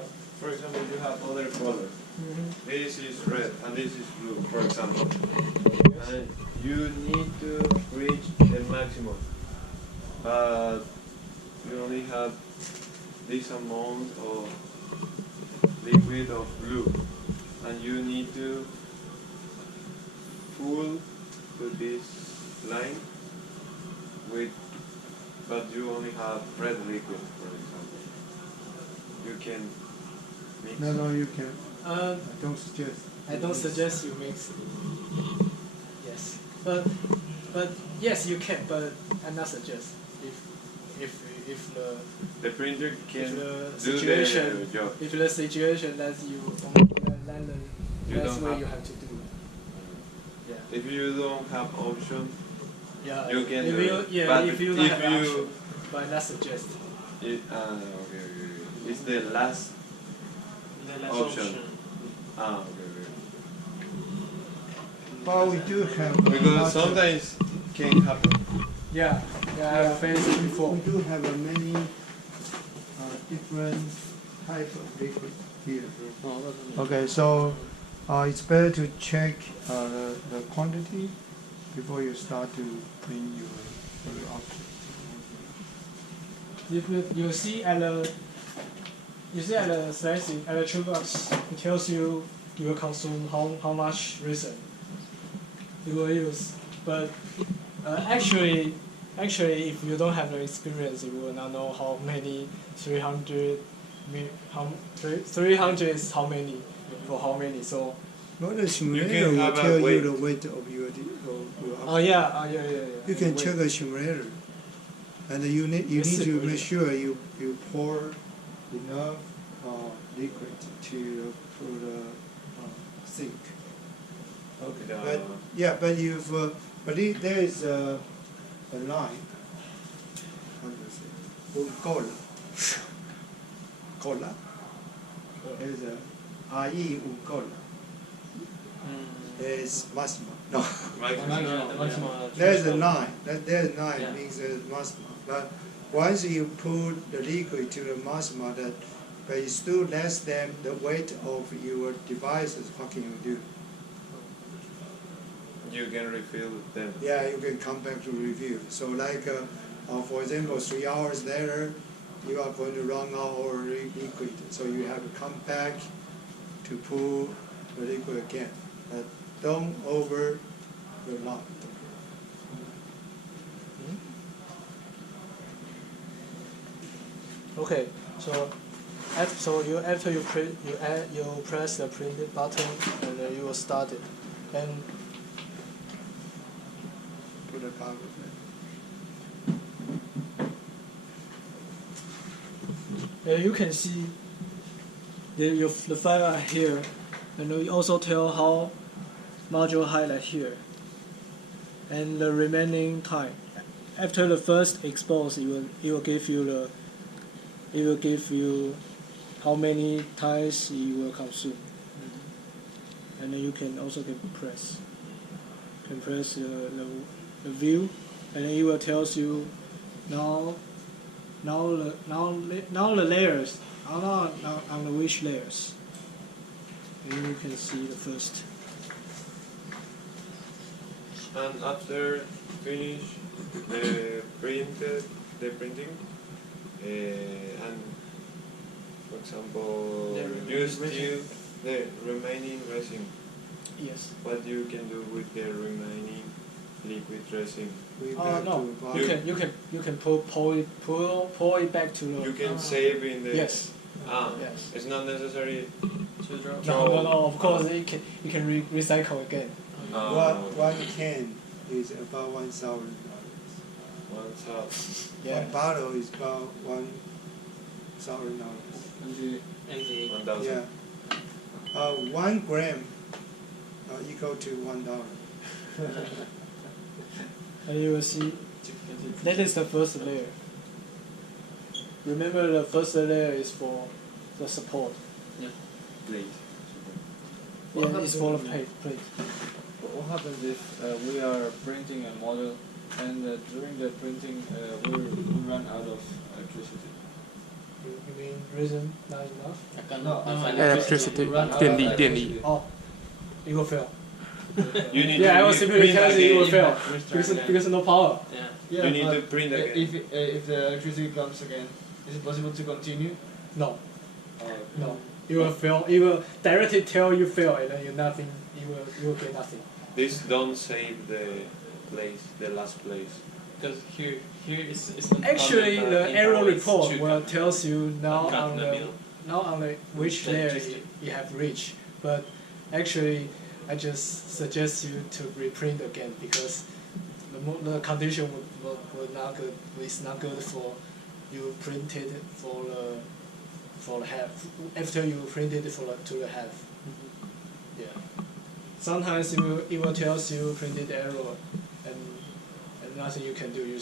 have, for example, you have other colors. This is red and this is blue, for example. And you need to reach the maximum. But you only have this amount of liquid of blue. And you need to pull to this line with, but you only have red liquid, for example. You can mix. No, you can. I don't suggest. you mix. Yes, but yes, you can. But I not suggest if The printer can if the do situation the job. if the situation that you that's what you have to do. Yeah. If you don't have option, Yeah. you can if do you, it. yeah, But if you don't have option, but not suggest. Okay. It's the last option. Okay. Well, we do have. Because sometimes can happen. Yeah, I've faced it before. We do have many different types of liquid here. Okay, so it's better to check the quantity before you start to print your object. If you see at the slicing at the toolbox, it tells you will consume how much resin you will use. But actually, if you don't have the experience, you will not know how many 300 is how many for how many. So. Well, the simulator can will have a tell you weight. the weight of your Oh yeah. You can Wait. check a simulator, and you need to make sure you pour enough liquid to put a sink. Okay. But there is a line. How do you say? Cola. Cola. There's a IE cola. There's masma. No. There's a line. There's a line means there's masma. But once you put the liquid to the masma, but it's still less than the weight of your devices, what can you do? You can refill them. Yeah, you can come back to review. So like, for example, 3 hours later, you are going to run out of liquid. So you have to come back to pull the liquid again. But don't over rely. Okay, so after you print, you press the print button and then you will start it, and Put a power. you can see the file are here, and we also tell how module height are here, and the remaining time. After the first expose, it will give you how many times it will consume, and then you can also compress the view, and then it will tells you now the layers on the which layers, and you can see the first. And after finish the printing, and for example, you still the remaining resin. Yes. What you can do with the remaining liquid resin? No. You can pull it back to the. You can save in the. Yes. Yes. It's not necessary. No. Of course, you can recycle again. One can is about $1,000. Yeah. One bottle is about $1,000. 1,000. Yeah. 1 gram equal to $1. And you will see that is the first layer. Remember, the first layer is for the support. Plate. Yeah, it's for the plate. What happens if we are printing a model and during the printing we run out of electricity? You mean reason not enough? Electricity, Run out 电 of 力， electricity. 电力。 Oh, it will fail. You need Yeah, I to was simply print telling you it will again. fail because no power. Yeah, You need but to print again. if the electricity comes again, is it possible to continue? No, no. It will fail. It will directly tell you fail, and then you nothing. You will get nothing. This don't save the place, the last place. Because here is Actually, the error report will tells you now on the which layer you have reached. But actually, I just suggest you to reprint again because the condition will not good. It's not good for you printed for the half after you printed to the half. Yeah. Sometimes it will tells you printed error and nothing you can do. You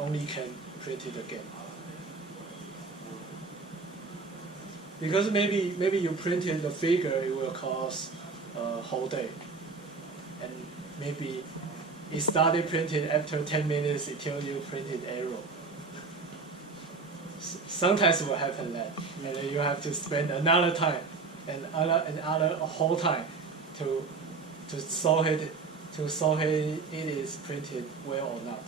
only can print it again. Because maybe you printed the figure, it will cost a whole day, and maybe it started printed after 10 minutes. It tells you printed error. Sometimes it will happen that, and then you have to spend another time, and another whole time, to solve it. To solve it is printed well or not.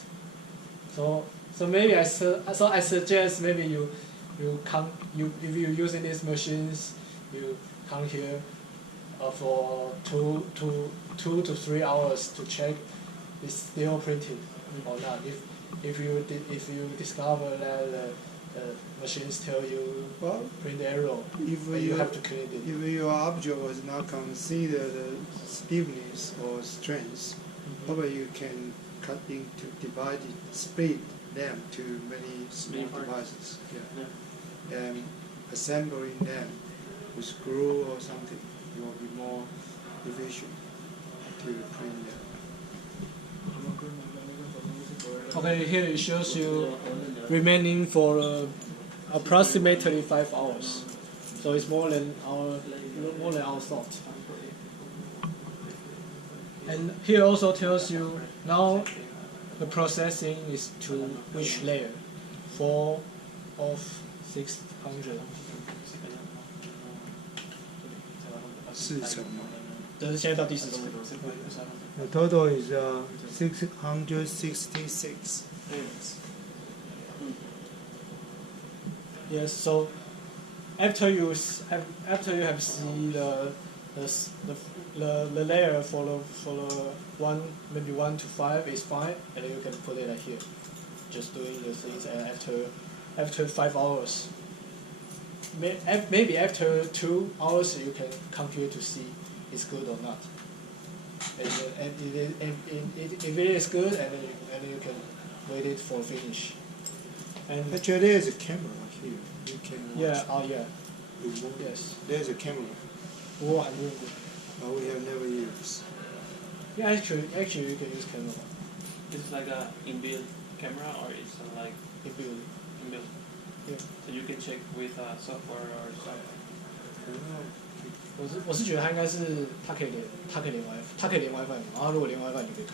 So maybe I suggest maybe if you're using these machines, you come here for 2 to 3 hours to check it's still printed or not. If you discover that machines tell you print error, you have to clean it. If your object was not considered stiffness or strength, probably you can cut into split them to many small devices. Yeah. And assembling them with screw or something, it will be more efficient to print them. Okay, here it shows you remaining for approximately 5 hours. So it's more than our thought. And here also tells you now the processing is to which layer? 4 of 600. 4层嘛。这是现在到第4层。 The total is 666. Yes. So after you have seen the layer for the maybe 1 to 5 is fine, and then you can put it here. Just doing the things, and after 5 hours, maybe after 2 hours you can compute to see it's good or not. And if it is good, and then you can wait it for finish. And Actually, there's a camera here. You can watch. Yeah. Yes. There's a camera, Oh, I'm doing good. but we have never used. Yeah, actually you can use camera It's like a inbuilt camera, or it's like inbuilt. inbuilt. Yeah. So you can check with software or something. 我是觉得它应该是它可以连 WiFi，它可以连 WiFi，然后如果连 WiFi 你可以看。